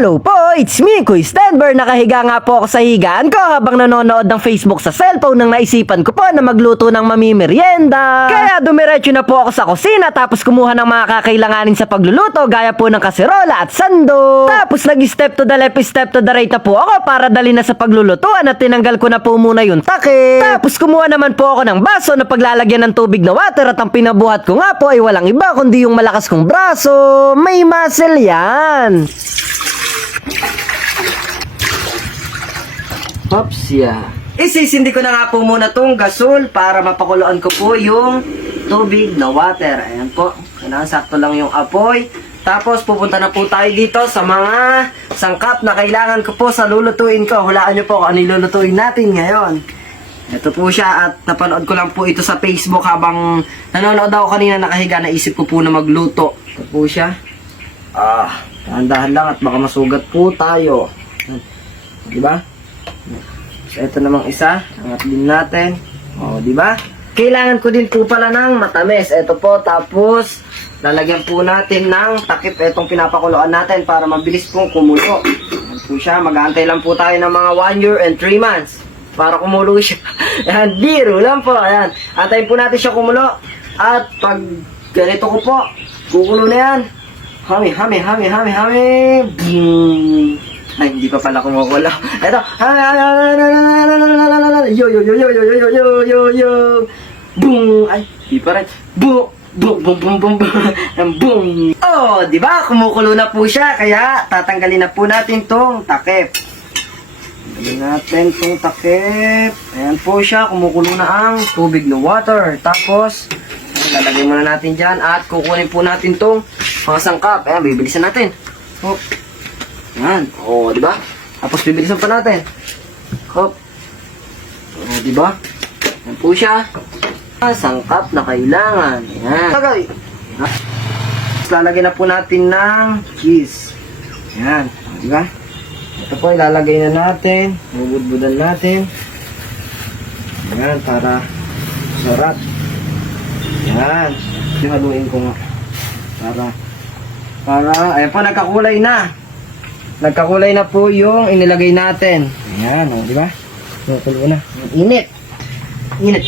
Hello po, it's me, Kuy Stenber. Nakahiga nga po ako sa higaan ko habang nanonood ng Facebook sa cellphone nang naisipan ko po na magluto ng mamimerienda. Kaya dumiretso na po ako sa kusina tapos kumuha ng mga kakailanganin sa pagluluto gaya po ng kaserola at sando. Tapos nag-step to the left, step to the right na po ako para dali na sa paglulutuan at tinanggal ko na po muna yung takip. Tapos kumuha naman po ako ng baso na paglalagyan ng tubig na water at ang pinabuhat ko nga po ay walang iba kundi yung malakas kong braso. May muscle yan. Oops, yeah. Isisindi ko na nga po muna tong gasol para mapakuluan ko po yung tubig na water. Ayan po. Kailangan sakto lang yung apoy. Tapos pupunta na po tayo dito sa mga sangkap na kailangan ko po sa lulutuin ko. Hulaan nyo po kung ano ilulutuin natin ngayon. Ito po siya at napanood ko lang po ito sa Facebook habang nanonood ako kanina nakahiga. Naisip ko po na magluto. Ito po siya. Dahan-dahan lang at baka masugat po tayo. Diba? So, ito namang isa. Angat din natin. Diba? Kailangan ko din po pala ng matamis. Ito po. Tapos, lalagyan po natin ng takip. Itong pinapakuluan natin para mabilis pong kumulo. Ayan po siya. Mag-aantay lang po tayo ng mga 1 year and 3 months para kumulo siya. Ayan, biro lang po. Ayan. Antayin po natin siya kumulo. At pag ganito ko po, kukulo na yan. Hami. Ay, hindi pa pala kumukulo. Ito. Yo. Boom. Ay, di pa rin. Boom. Boom. Oh, di ba? Kumukulo na po siya. Kaya, tatanggalin na po natin tong takip. Tanggalin natin tong takip. Ayan po siya. Kumukulo na ang tubig na water. Tapos, lalagay muna natin dyan. At kukunin po natin tong mga sangkap. Ayan, bibilisan natin. Hop. Ayan. O, diba? Tapos bibilisan pa natin. Hop. O, diba? Ayan po siya. Sangkap na kailangan. Ayan. Lagay. Tapos lalagay na po natin ng cheese. Ayan. O, diba? Ito po, ilalagay na natin. Bubudbudan natin. Ayan, para sarap. Ayan. Haluin ko nga. Ayan po, nagkakulay na. Nagkakulay na po yung inilagay natin. Ayan, di ba? Kulo na. Init. Init.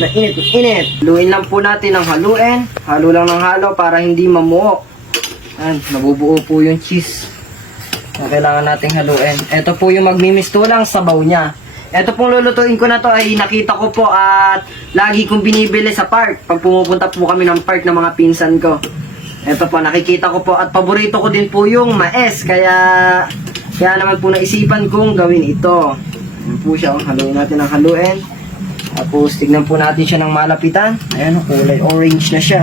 Haluin lang po natin ang haluin. Halo lang ng halo para hindi mamuo. Ayan, nabubuo po yung cheese. Kailangan nating haluin. Ito po yung magmimistulang sabaw niya. Ito pong lulutuin ko na to ay nakita ko po at lagi kong binibili sa park. Pag pumupunta po kami ng park ng mga pinsan ko. Ito po, nakikita ko po at paborito ko din po yung mais. Kaya naman po naisipan kong gawin ito. Ayan po siya, haluin natin ang haluin. Tapos tignan po natin siya ng malapitan. Ayan, kulay orange na siya.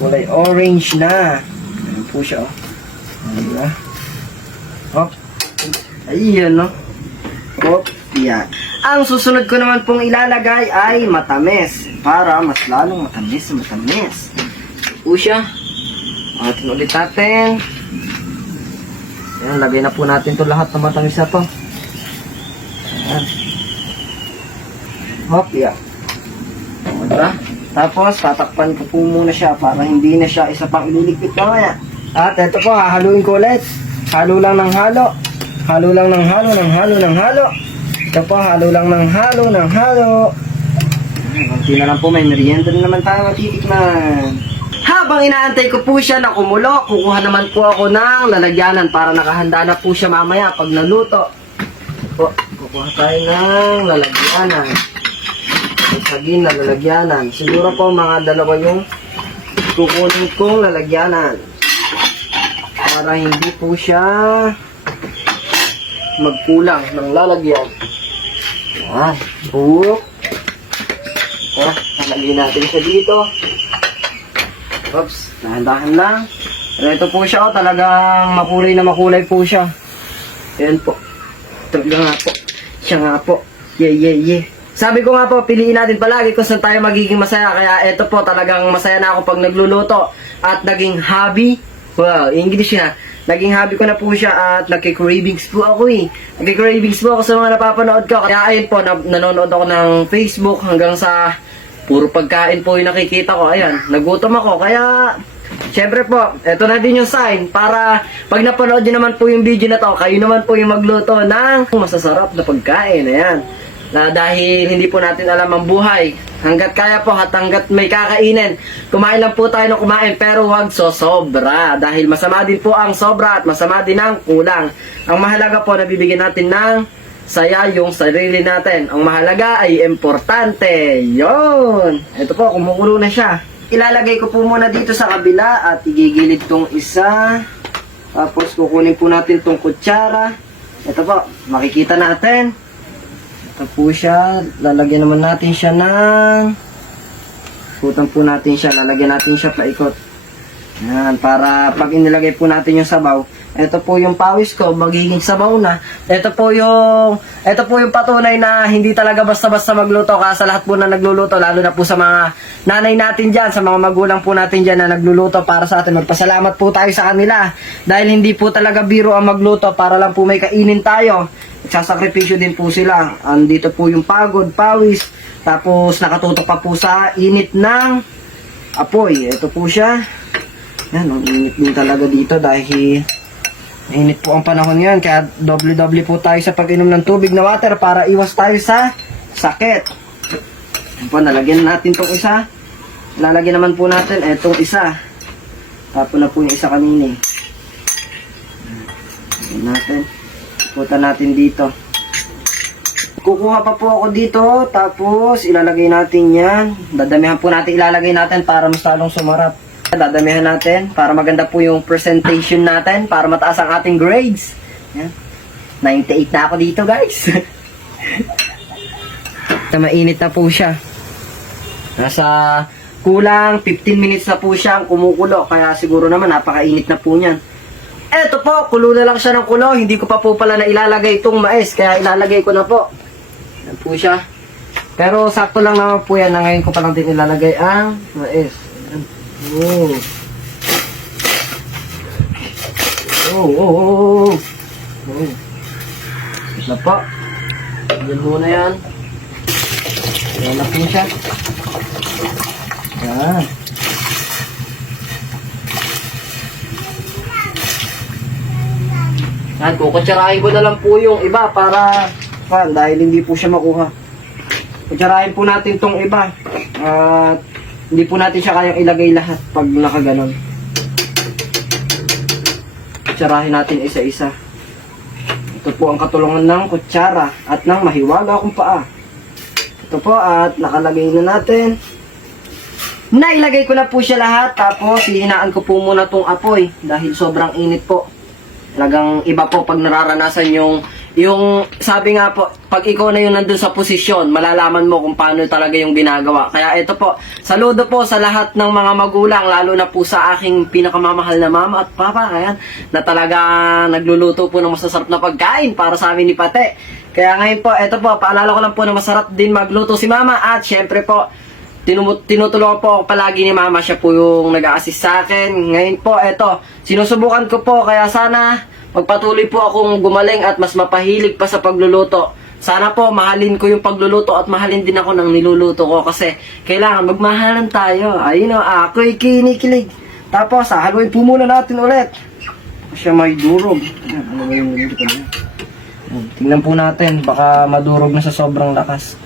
Kulay orange na. Ayan po siya. Ayan. Hop. Ayan, no? Hop. Yan. Ang susunod ko naman pong ilalagay ay matamis. Para mas lalong matamis. Po siya. Atin ulit natin. Ayan, lagay na po natin to lahat ng matamis na to. Ayan. Hop, yan. Diba? Tapos, tatakpan ko po muna siya para hindi na siya isa pang ililigpit mamaya. At ito po, hahaluin ko ulit. Halo lang ng halo. Halo lang ng halo. Ito po, halo lang ng halo. Kunti na lang po, may merienda na naman tayo matitikman. Habang inaantay ko po siya na kumulo, kukuha naman po ako ng lalagyanan para nakahanda na po siya mamaya pag naluto. Po, kukuha tayo ng lalagyanan. Saging na lalagyanan. Siguro po mga dalawa yung kukunin kong lalagyanan. Para hindi po siya magkulang ng lalagyan. Yan. Buk. Lalagyan natin siya dito. Oops. Dahan-dahan lang. Pero ito po siya. Talagang makulay po siya. Ayan po. Talaga nga po. Siya nga po. Yeah. Sabi ko nga po, piliin natin palagi kung saan tayo magiging masaya. Kaya ito po, talagang masaya na ako pag nagluluto. At naging hobby. Wow, English na. Naging hobby ko na po siya at nagki-cravings po ako Nagki-cravings po ako sa mga napapanood ko. Kaya ayun po, nanonood ako ng Facebook hanggang sa puro pagkain po yung nakikita ko. Ayan, nagutom ako. Kaya syempre po, eto na din yung sign para pag napanood nyo naman po yung video na to, kayo naman po yung magluto ng masasarap na pagkain. Ayan. Na dahil hindi po natin alam ang buhay. Hanggat kaya po at hanggat may kakainin, kumain lang po tayo ng kumain pero huwag sosobra. Dahil masama din po ang sobra at masama din ang kulang. Ang mahalaga po na bibigyan natin ng saya yung sarili natin. Ang mahalaga ay importante. Yon. Ito po, kumukulo na siya. Ilalagay ko po muna dito sa kabila at igigilid tong isa. Tapos kukunin po natin tong kutsara. Ito po, makikita natin. Ito po siya. Lalagyan naman natin siya ng... Putan po natin siya. Lalagyan natin siya paikot. Yan, para pag inilagay po natin yung sabaw, ito po yung pawis ko, magiging sabaw na. Ito po yung patunay na hindi talaga basta-basta magluto ka sa lahat po na nagluluto, lalo na po sa mga nanay natin dyan, sa mga magulang po natin dyan na nagluluto para sa atin. Magpasalamat po tayo sa kanila dahil hindi po talaga biro ang magluto para lang po may kainin tayo. Nagsasakripisyo din po sila. Andito po yung pagod, pawis, tapos nakatutok pa po sa init ng apoy. Ito po siya. Yan, ang init din talaga dito dahil init po ang panahon ngayon. Kaya doble-doble po tayo sa pag-inom ng tubig na water para iwas tayo sa sakit. Yan po, nalagyan natin itong isa. Lalagyan naman po natin itong isa. Tapos na po yung isa kanina. Lagyan natin. Puta natin dito. Kukuha pa po ako dito. Tapos ilalagay natin yan. Dadamihan po natin, ilalagay natin para mas lalong sumarap. Dadamihan natin para maganda po yung presentation natin, para mataas ang ating grades. Yan. 98 na ako dito, guys. Mainit na po siya. Nasa kulang 15 minutes na po siyang kumukulo, kaya siguro naman napakainit na po niyan. Eto po, kulo na lang siya ng kulo. Hindi ko pa po pala na ilalagay itong mais, kaya ilalagay ko na po. Yan po siya. Pero sakto lang naman po yan na ngayon ko pa lang din ilalagay ang mais. Yan. Oh. Oh. Isa pa. Yan muna yan. Yan na po siya. Yan. Yan, kukutsarahin ko na lang po yung iba para dahil hindi po siya makuha. Kutsarahin po natin tong iba. At hindi po natin siya kayang ilagay lahat pag nakaganon. Kutsarahin natin isa-isa. Ito po ang katulungan ng kutsara at ng mahiwaga kong paa. Ito po at nakalagay na natin. Nailagay ko na po siya lahat, tapos hihinaan ko po muna tong apoy dahil sobrang init po. Talagang iba po pag nararanasan yung sabi nga po, pag ikaw na yung nandun sa posisyon, malalaman mo kung paano talaga yung ginagawa. Kaya ito po, saludo po sa lahat ng mga magulang, lalo na po sa aking pinakamamahal na mama at papa, ayan, na talaga nagluluto po ng masasarap na pagkain para sa amin ni Pate. Kaya ngayon po, ito po, paalala ko lang po na masarap din magluto si mama at syempre po, tinutulungan po ako palagi ni mama, siya po yung nag-a-assist sa akin. Ngayon po, ito, sinusubukan ko po, kaya sana magpatuloy po akong gumaling at mas mapahilig pa sa pagluluto. Sana po mahalin ko yung pagluluto at mahalin din ako ng niluluto ko kasi kailangan magmahalan tayo. Ayun o, ako'y kinikilig. Tapos, haluin po muna natin ulit. Siya may durog. Ano ba yung niluluto ko na yan? Tingnan po natin, baka madurog na sa sobrang lakas.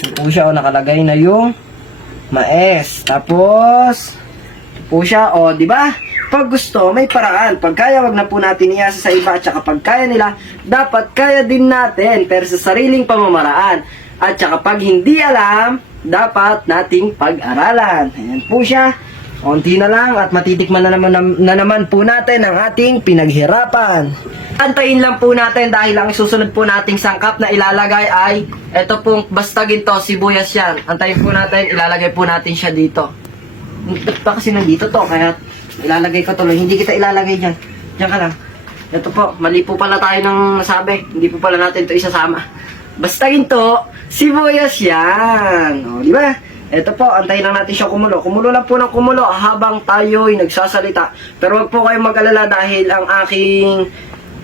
Ito po siya, nakalagay na yung mais. Tapos, ito po siya, di ba? Pag gusto, may paraan. Pag kaya, wag na po natin iasa sa iba. At saka pag kaya nila, dapat kaya din natin. Pero sa sariling pamamaraan. At saka pag hindi alam, dapat nating pag-aralan. Ayan po siya. Konti na lang at matitikman na naman po natin ang ating pinaghirapan. Antayin lang po natin dahil ang susunod po nating sangkap na ilalagay ay ito pong basta ginto, sibuyas yan. Antayin po natin, ilalagay po natin siya dito. Pa kasi nandito to, kaya ilalagay ko tuloy. Hindi kita ilalagay dyan. Diyan ka lang. Ito po, mali po pala tayo ng nasabi. Hindi po pala natin ito isasama. Basta ginto, sibuyas yan. O, di ba? Ito po, antayin lang natin siya kumulo. Kumulo lang po ng kumulo habang tayo'y nagsasalita. Pero wag po kayong mag-alala dahil ang aking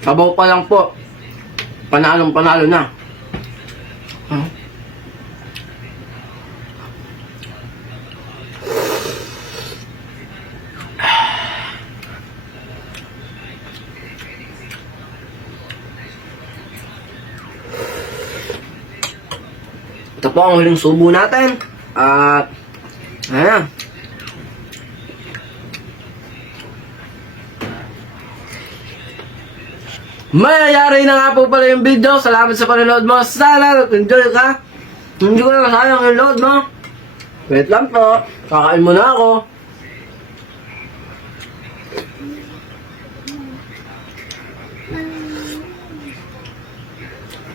Sabaw pa lang po. Panalong panalo na. Hmm? Ito po ang huling subo natin. At, ayan. Mayayari na nga po pala yung video. Salamat sa panonood mo. Sana enjoy ka. Hindi ko na sayang yung load mo. Wait lang po. Kakain muna ako.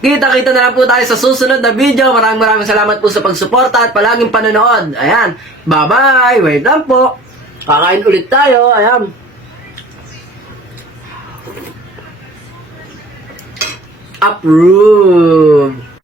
Kita-kita na lang po tayo sa susunod na video. Maraming salamat po sa pagsuporta at palaging panonood. Ayan. Bye-bye. Wait lang po. Kakain ulit tayo. Ayan. Approve.